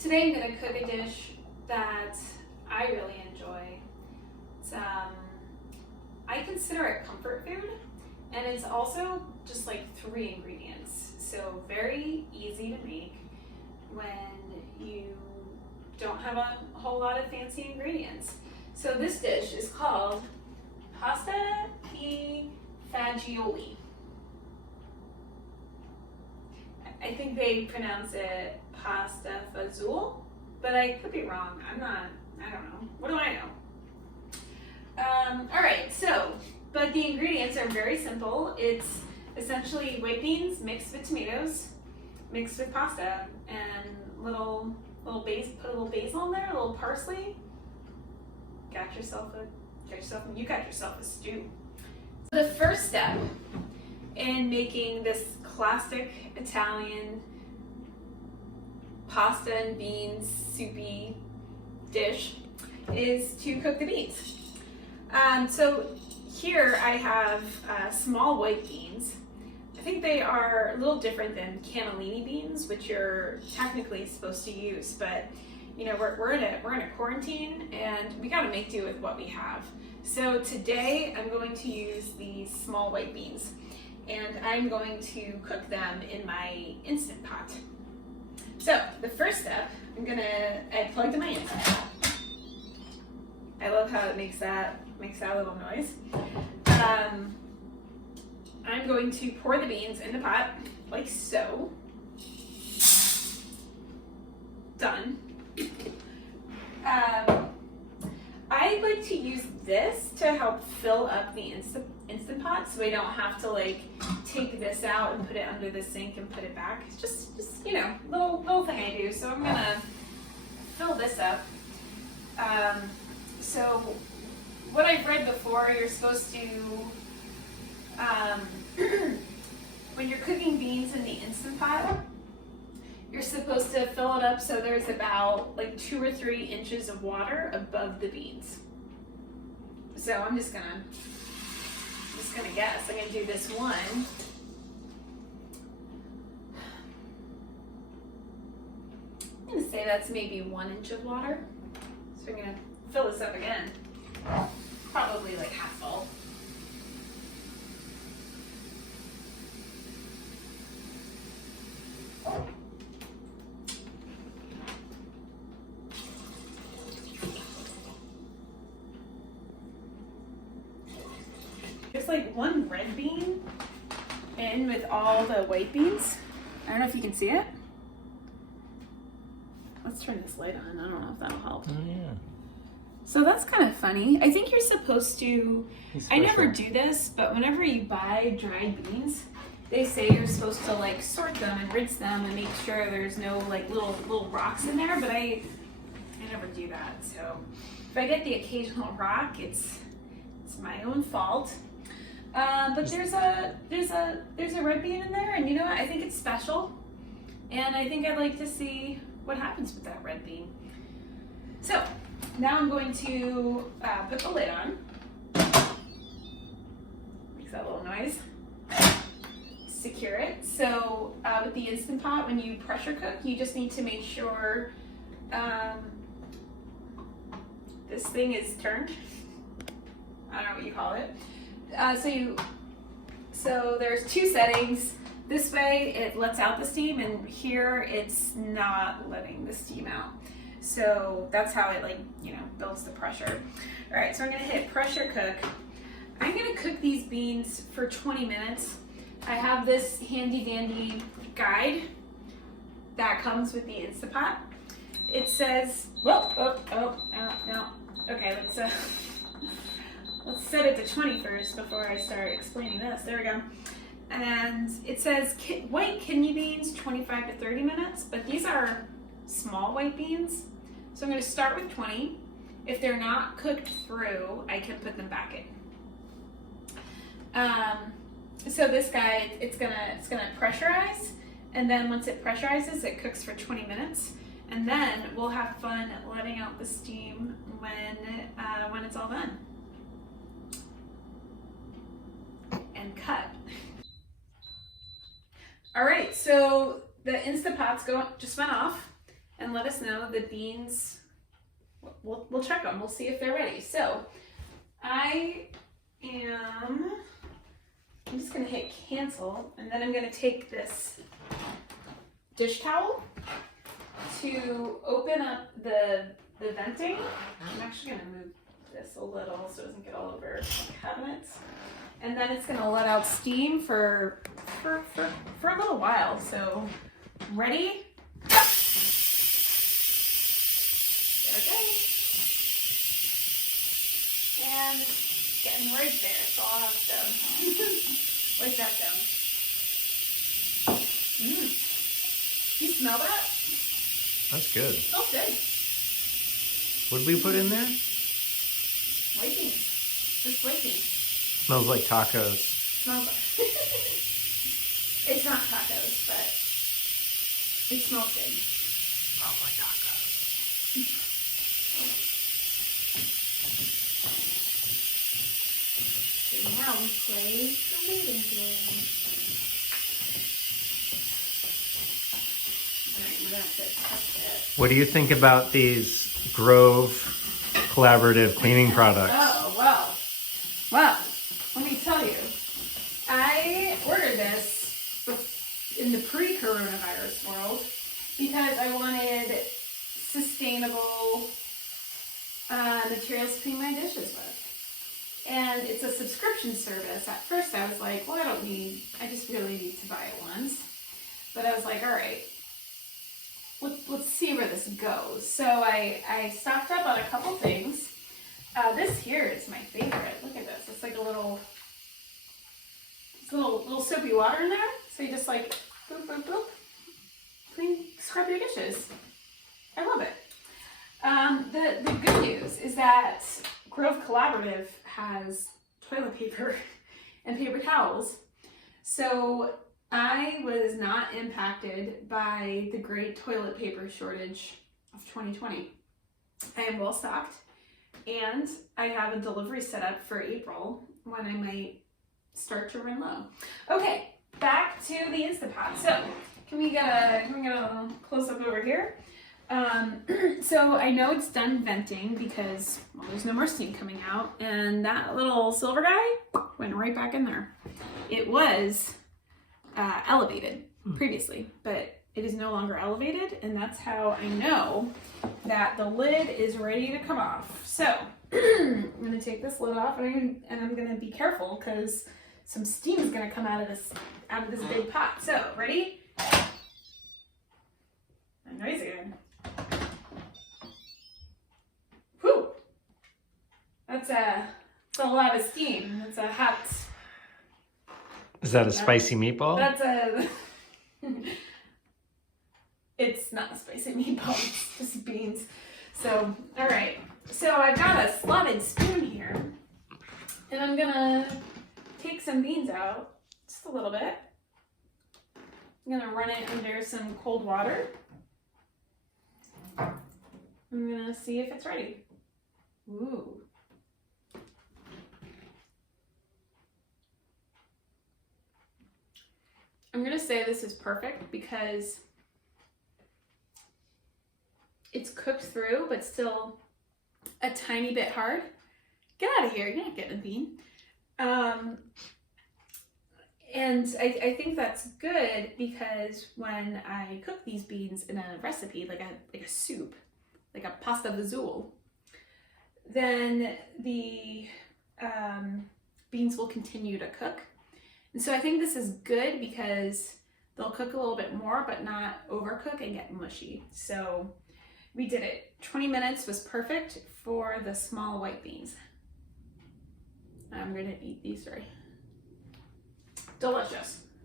Today I'm going to cook a dish that I really enjoy. It's, I consider it comfort food, and it's also just like 3 ingredients. So very easy to make when you don't have a whole lot of fancy ingredients. So this dish is called Pasta Fagioli. I think they pronounce it Pasta Fagioli, but I could be wrong. I don't know. What do I know? All right, but the ingredients are very simple. It's essentially white beans mixed with tomatoes, mixed with pasta, and put a little basil in there, a little parsley. You got yourself a stew. The first step in making this classic Italian pasta and beans soupy dish is to cook the beans. So here I have small white beans. I think they are a little different than cannellini beans, which you're technically supposed to use, but you know, we're in a quarantine and we gotta make do with what we have. So today I'm going to use these small white beans, and I'm going to cook them in my Instant Pot. So the first step, I plugged in my Instant Pot. I love how it makes that little noise. I'm going to pour the beans in the pot, like so. Done. I like to use this to help fill up the Instant Pot, so I don't have to like take this out and put it under the sink and put it back. It's just you know, little thing I do. So I'm gonna fill this up. So what I've read before, you're supposed to when you're cooking beans in the Instant Pot, you're supposed to fill it up so there's about like 2 or 3 inches of water above the beans. So I'm just gonna guess. I'm gonna do this one. I'm gonna say that's maybe 1 inch of water. So I'm gonna fill this up again. Probably like half full. There's like 1 red bean in with all the white beans. I don't know if you can see it. Let's turn this light on. I don't know if that'll help. Oh yeah. So that's kind of funny. I think you're supposed to, I never do this, but whenever you buy dried beans, they say you're supposed to like sort them and rinse them and make sure there's no like little rocks in there, but I never do that. So if I get the occasional rock, it's my own fault. But there's a red bean in there, and you know what? I think it's special, and I think I'd like to see what happens with that red bean. So now I'm going to put the lid on. Makes that little noise. Secure it. So with the Instant Pot, when you pressure cook, you just need to make sure this thing is turned. I don't know what you call it. So there's 2 settings. This way it lets out the steam, and here it's not letting the steam out. So that's how it builds the pressure. All right, so I'm gonna hit pressure cook. I'm gonna cook these beans for 20 minutes. I have this handy dandy guide that comes with the Instant Pot. It says, no. Okay, let's set it to 20 first before I start explaining this. There we go. And it says white kidney beans, 25 to 30 minutes, but these are small white beans. So I'm going to start with 20. If they're not cooked through, I can put them back in. So this guy, it's gonna pressurize, and then once it pressurizes, it cooks for 20 minutes, and then we'll have fun letting out the steam when it's all done. And cut. All right, so the Instant Pots just went off, and let us know the beans. We'll check them. We'll see if they're ready. So I'm just gonna hit cancel, and then I'm gonna take this dish towel to open up the venting. I'm actually gonna move this a little so it doesn't get all over the cabinets. And then it's gonna let out steam for a little while. So ready? There it goes. And it's getting right there, so I'll have to wipe that down. You smell that? That's good. Smells good. What did we put in there? White beans. Just white beans. Smells like tacos. Smells like it's not tacos, but it smells good. Smells like tacos. So now we play the waiting game. Alright, we're gonna have to test it. What do you think about these Grove collaborative cleaning products? Oh, well, let me tell you, I ordered this in the pre-coronavirus world because I wanted sustainable materials to clean my dishes with. And it's a subscription service. At first I was like, well, I just really need to buy it once. But I was like, all right, let's see where this goes. So I stocked up on a couple things. This here is my favorite. Look at this. It's like a little soapy water in there. So you just like boop, boop, boop, scrub your dishes. I love it. The good news is that Grove Collaborative has toilet paper and paper towels. So I was not impacted by the great toilet paper shortage of 2020. I am well stocked, and I have a delivery set up for April when I might start to run low. Okay, back to the Instant Pot. So can we get a close up over here? So I know it's done venting because, well, there's no more steam coming out, and that little silver guy went right back in there. It was elevated previously, but it is no longer elevated, and that's how I know that the lid is ready to come off. So I'm gonna take this lid off, and I'm gonna be careful because some steam is gonna come out of this big pot. So ready? Noise again. Whew! That's a lot of steam. That's a hot. Is that a spicy meatball? That's a. It's not a spicy meatball. It's just beans. So, all right. So I've got a slotted spoon here, and I'm gonna take some beans out, just a little bit. I'm gonna run it under some cold water. I'm gonna see if it's ready. Ooh. I'm gonna say this is perfect because it's cooked through, but still a tiny bit hard. Get out of here, you're not getting a bean. And I think that's good because when I cook these beans in a recipe, like a soup, like a pasta fagioli, then the beans will continue to cook. And so I think this is good because they'll cook a little bit more, but not overcook and get mushy. So we did it. 20 minutes was perfect for the small white beans. I'm gonna eat these three. Delicious.